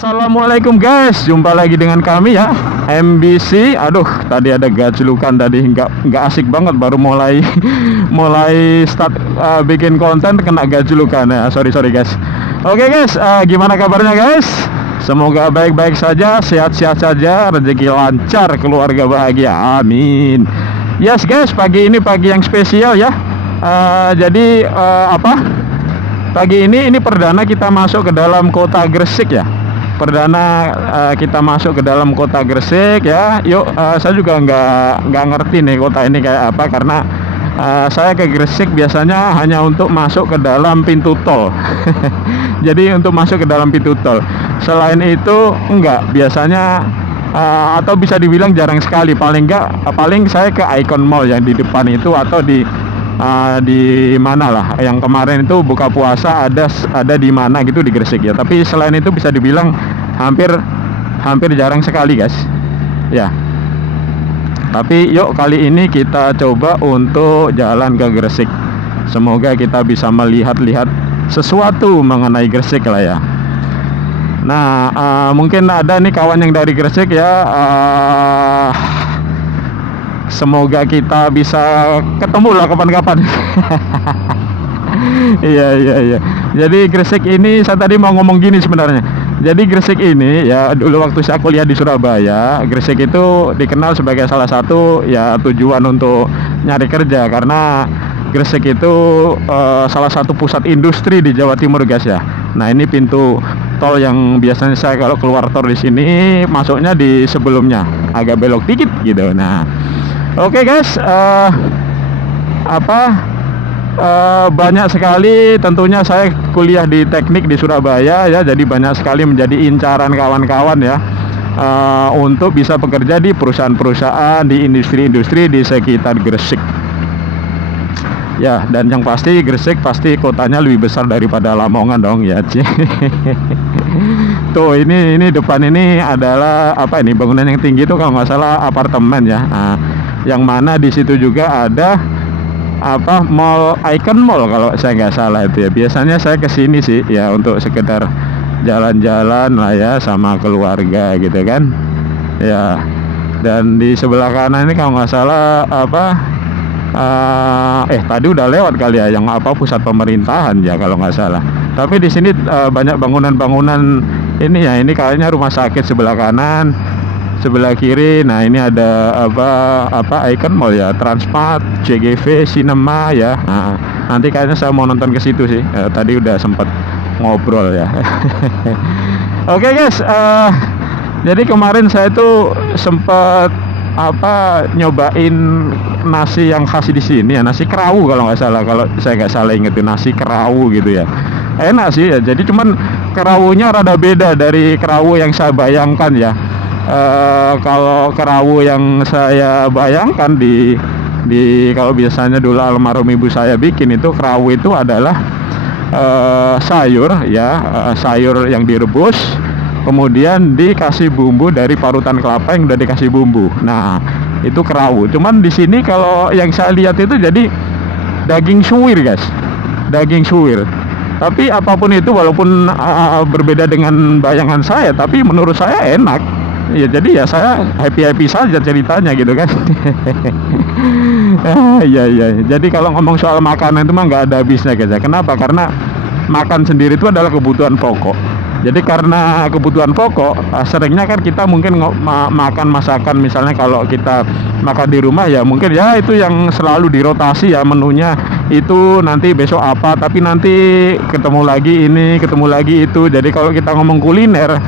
Assalamualaikum guys, jumpa lagi dengan kami ya, MBC. Aduh, tadi ada gajlukan tadi, nggak asik banget, baru mulai start bikin konten kena gajlukan ya. Sorry guys. Oke guys, gimana kabarnya guys? Semoga baik-baik saja, sehat-sehat saja, rezeki lancar, keluarga bahagia, amin. Yes guys, pagi ini pagi yang spesial ya. Jadi pagi ini perdana kita masuk ke dalam kota Gresik ya. Perdana kita masuk ke dalam kota Gresik ya. Yuk, saya juga nggak ngerti nih kota ini kayak apa, karena saya ke Gresik biasanya hanya untuk masuk ke dalam pintu tol. Jadi untuk masuk ke dalam pintu tol. Selain itu enggak, biasanya atau bisa dibilang jarang sekali. Paling saya ke Icon Mall yang di depan itu, atau di mana lah yang kemarin itu buka puasa ada di mana gitu di Gresik ya. Tapi selain itu bisa dibilang hampir jarang sekali guys ya. Tapi yuk, kali ini kita coba untuk jalan ke Gresik. Semoga kita bisa melihat sesuatu mengenai Gresik lah ya. Nah, mungkin ada nih kawan yang dari Gresik ya. Semoga kita bisa ketemu lah kapan-kapan. Iya. Jadi Gresik ini, saya tadi mau ngomong gini sebenarnya. Jadi Gresik ini ya, dulu waktu saya kuliah di Surabaya, Gresik itu dikenal sebagai salah satu ya tujuan untuk nyari kerja, karena Gresik itu salah satu pusat industri di Jawa Timur guys ya. Nah, ini pintu tol yang biasanya saya kalau keluar tol di sini masuknya di sebelumnya, agak belok dikit gitu. Nah, oke guys, banyak sekali, tentunya saya kuliah di teknik di Surabaya ya, jadi banyak sekali menjadi incaran kawan-kawan ya, untuk bisa bekerja di perusahaan-perusahaan, di industri-industri di sekitar Gresik ya. Dan yang pasti Gresik pasti kotanya lebih besar daripada Lamongan dong ya. Tuh, ini depan ini adalah apa ini, bangunan yang tinggi itu kalau nggak salah apartemen ya. Nah, yang mana di situ juga ada mall, Icon Mall kalau saya nggak salah itu ya. Biasanya saya kesini sih ya untuk sekedar jalan-jalan lah ya sama keluarga gitu kan ya. Dan di sebelah kanan ini kalau nggak salah tadi udah lewat kali ya, yang pusat pemerintahan ya kalau nggak salah. Tapi di sini banyak bangunan-bangunan ini ya. Ini kayaknya rumah sakit sebelah kanan, sebelah kiri. Nah, ini ada Icon Mall ya, Transmart, JGV, Cinema ya. Nah, nanti kayaknya saya mau nonton ke situ sih. Tadi udah sempat ngobrol ya. Oke guys, jadi kemarin saya tuh sempat nyobain nasi yang khas di sini ya, nasi kerawu kalau nggak salah, kalau saya nggak salah inget tuh, nasi kerawu gitu ya. Enak sih ya. Jadi cuman kerawunya rada beda dari kerawu yang saya bayangkan ya. Kalau kerawu yang saya bayangkan di kalau biasanya dulu almarhum ibu saya bikin itu, kerawu itu adalah sayur ya, sayur yang direbus kemudian dikasih bumbu dari parutan kelapa yang udah dikasih bumbu. Nah, itu kerawu. Cuman di sini kalau yang saya lihat itu jadi daging suwir guys, daging suwir. Tapi apapun itu, walaupun berbeda dengan bayangan saya, tapi menurut saya enak ya. Jadi ya saya happy saja ceritanya gitu kan. Iya. Jadi kalau ngomong soal makanan itu mah nggak ada habisnya guys ya. Kenapa? Karena makan sendiri itu adalah kebutuhan pokok. Jadi karena kebutuhan pokok, seringnya kan kita mungkin makan masakan, misalnya kalau kita makan di rumah ya mungkin ya itu yang selalu dirotasi ya menunya, itu nanti besok apa, tapi nanti ketemu lagi ini, ketemu lagi itu. Jadi kalau kita ngomong kuliner,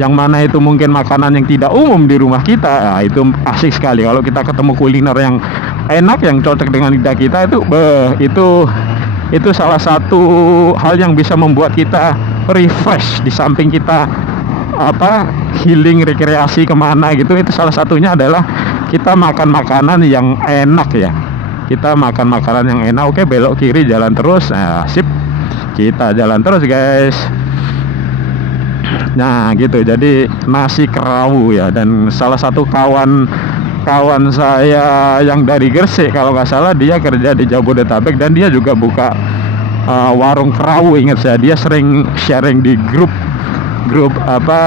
yang mana itu mungkin makanan yang tidak umum di rumah kita, nah, itu asik sekali kalau kita ketemu kuliner yang enak, yang cocok dengan lidah kita. Itu salah satu hal yang bisa membuat kita refresh. Di samping kita healing, rekreasi kemana gitu, itu salah satunya adalah kita makan makanan yang enak ya. Kita makan makanan yang enak. Oke, belok kiri, jalan terus. Nah, sip, kita jalan terus guys. Nah gitu, jadi nasi kerawu ya. Dan salah satu kawan saya yang dari Gresik kalau nggak salah, dia kerja di Jabodetabek dan dia juga buka warung kerawu. Ingat saya, dia sering sharing di grup grup apa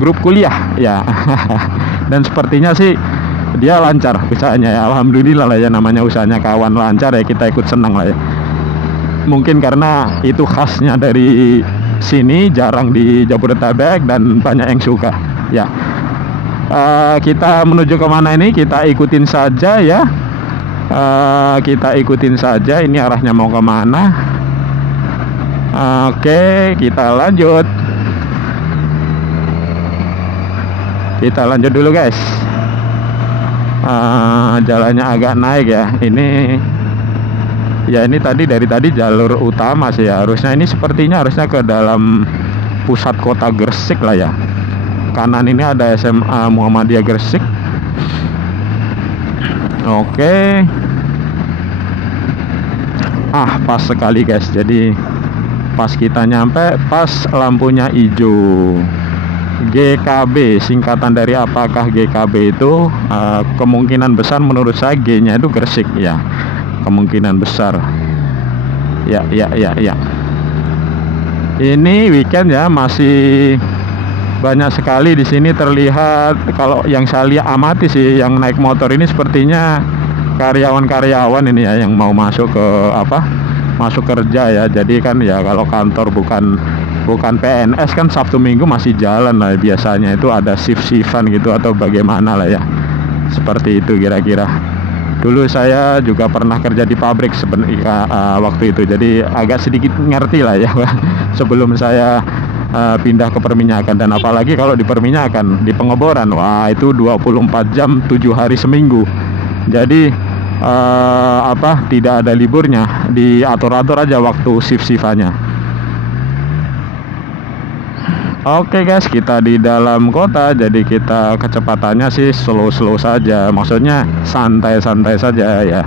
grup kuliah ya. Dan sepertinya sih dia lancar usahanya ya, alhamdulillah lah ya, namanya usahanya kawan lancar ya, kita ikut senang lah ya. Mungkin karena itu khasnya dari sini, jarang di Jabodetabek dan banyak yang suka ya. Kita menuju kemana ini, kita ikutin saja ya. Kita ikutin saja, ini arahnya mau kemana. Oke, kita lanjut dulu guys. Jalannya agak naik ya, ini dari tadi jalur utama sih ya. Harusnya ini sepertinya harusnya ke dalam pusat kota Gresik lah ya. Kanan ini ada SMA Muhammadiyah Gresik. Oke. Pas sekali guys. Jadi pas kita nyampe, pas lampunya hijau. GKB, singkatan dari apakah GKB itu? Kemungkinan besar menurut saya G-nya itu Gresik ya. Kemungkinan besar. Ya. Ini weekend ya, masih banyak sekali di sini terlihat. Kalau yang saya lihat amati sih, yang naik motor ini sepertinya karyawan-karyawan ini ya, yang mau masuk kerja ya. Jadi kan ya, kalau kantor bukan PNS kan Sabtu Minggu masih jalan lah biasanya, itu ada shift-shiftan gitu atau bagaimana lah ya, seperti itu kira-kira. Dulu saya juga pernah kerja di pabrik waktu itu, jadi agak sedikit ngerti lah ya sebelum saya pindah ke perminyakan. Dan apalagi kalau di perminyakan, di pengeboran, wah itu 24 jam 7 hari seminggu. Jadi tidak ada liburnya, diatur-atur aja waktu shift-shiftannya. Oke guys, kita di dalam kota, jadi kita kecepatannya sih slow saja, maksudnya santai-santai saja ya.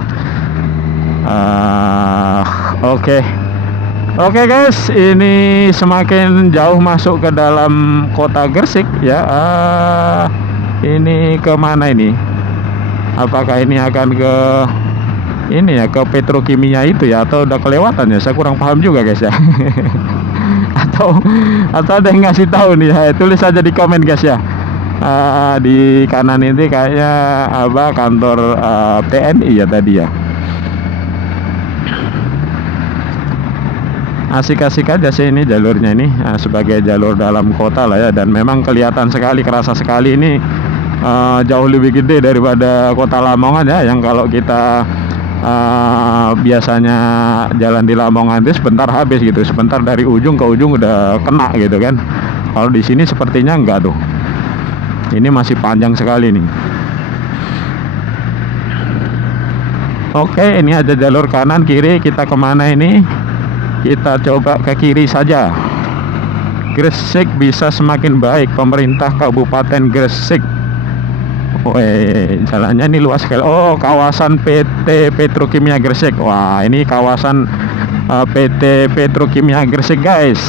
Oke guys, ini semakin jauh masuk ke dalam kota Gresik ya. Ini kemana ini? Apakah ini akan ke ke petrokimia itu ya, atau udah kelewatan ya? Saya kurang paham juga guys ya. atau ada yang ngasih tahu nih ya, tulis aja di komen guys ya. Di kanan ini kayaknya kantor TNI ya tadi ya. Asik-asik aja sih ini jalurnya ini, sebagai jalur dalam kota lah ya. Dan memang kelihatan sekali, kerasa sekali ini jauh lebih gede daripada kota Lamongan ya, yang kalau kita biasanya jalan di Lamongan itu sebentar habis gitu, sebentar dari ujung ke ujung udah kena gitu kan. Kalau di sini sepertinya enggak tuh, ini masih panjang sekali nih. Oke, ini ada jalur kanan kiri, kita kemana ini? Kita coba ke kiri saja. Gresik bisa semakin baik, pemerintah Kabupaten Gresik. Jalannya ini luas sekali. Kawasan PT Petrokimia Gresik. Wah, ini kawasan PT Petrokimia Gresik guys.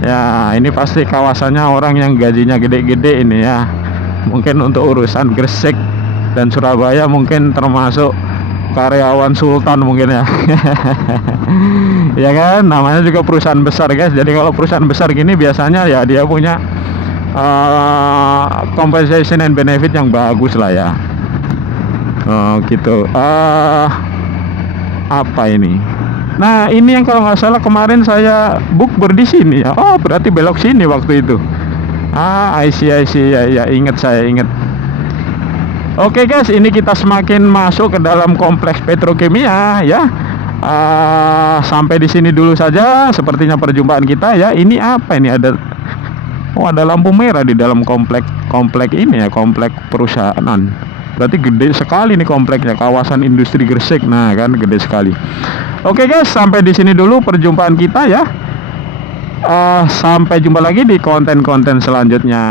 Ya, ini pasti kawasannya orang yang gajinya gede-gede ini ya. Mungkin untuk urusan Gresik dan Surabaya mungkin termasuk karyawan sultan mungkin ya. Ya kan, namanya juga perusahaan besar guys. Jadi kalau perusahaan besar gini biasanya ya dia punya compensation and benefit yang bagus lah ya. Gitu. Apa ini? Nah, ini yang kalau nggak salah kemarin saya bukber di sini ya. Berarti belok sini waktu itu. I see ya, ingat. Oke guys, ini kita semakin masuk ke dalam kompleks petrokimia ya. Sampai di sini dulu saja sepertinya perjumpaan kita ya. Ini apa ini, ada lampu merah di dalam komplek ini ya, komplek perusahaan. Berarti gede sekali nih kompleknya, kawasan industri Gresik. Nah kan, gede sekali. Oke guys, sampai di sini dulu perjumpaan kita ya. Sampai jumpa lagi di konten-konten selanjutnya.